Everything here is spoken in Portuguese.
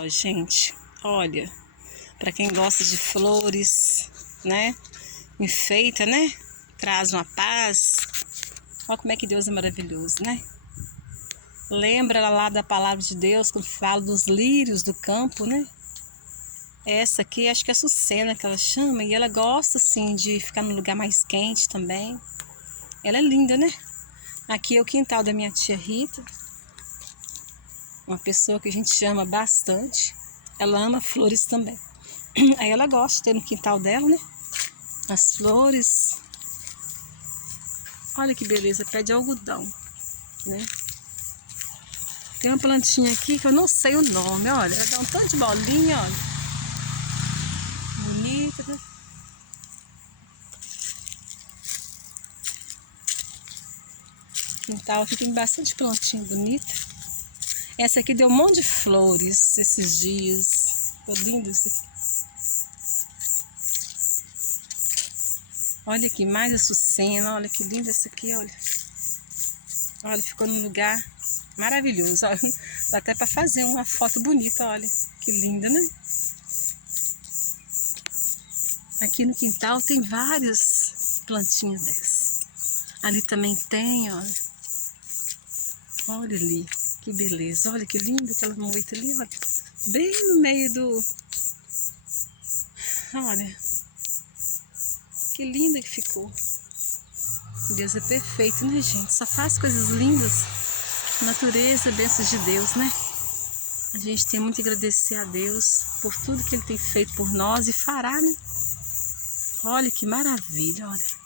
Ó, gente, olha, para quem gosta de flores, né? Enfeita, né? Traz uma paz. Olha como é que Deus é maravilhoso, né? Lembra lá da palavra de Deus quando fala dos lírios do campo, né? Essa aqui acho que é a Açucena que ela chama, e ela gosta assim de ficar num lugar mais quente também. Ela é linda, né? Aqui é o quintal da minha tia Rita, uma pessoa que a gente ama bastante. Ela ama flores também. Aí ela gosta de ter no quintal dela, né? As flores. Olha que beleza, pé de algodão, né? Tem uma plantinha aqui que eu não sei o nome, olha. Ela dá um tanto de bolinha, olha. Bonita, né? Quintal aqui tem bastante plantinha bonita. Essa aqui deu um monte de flores esses dias. Ficou lindo isso aqui. Olha aqui, mais açucena. Olha que linda essa aqui, olha. Olha, ficou num lugar maravilhoso. Olha. Dá até para fazer uma foto bonita, olha. Que linda, né? Aqui no quintal tem várias plantinhas dessas. Ali também tem, olha. Olha ali, que beleza. Olha que lindo aquela moita ali, olha. Bem no meio do... Olha. Que linda que ficou. Deus é perfeito, né, gente? Só faz coisas lindas. Natureza, bênçãos de Deus, né? A gente tem muito a agradecer a Deus por tudo que Ele tem feito por nós e fará, né? Olha que maravilha, olha.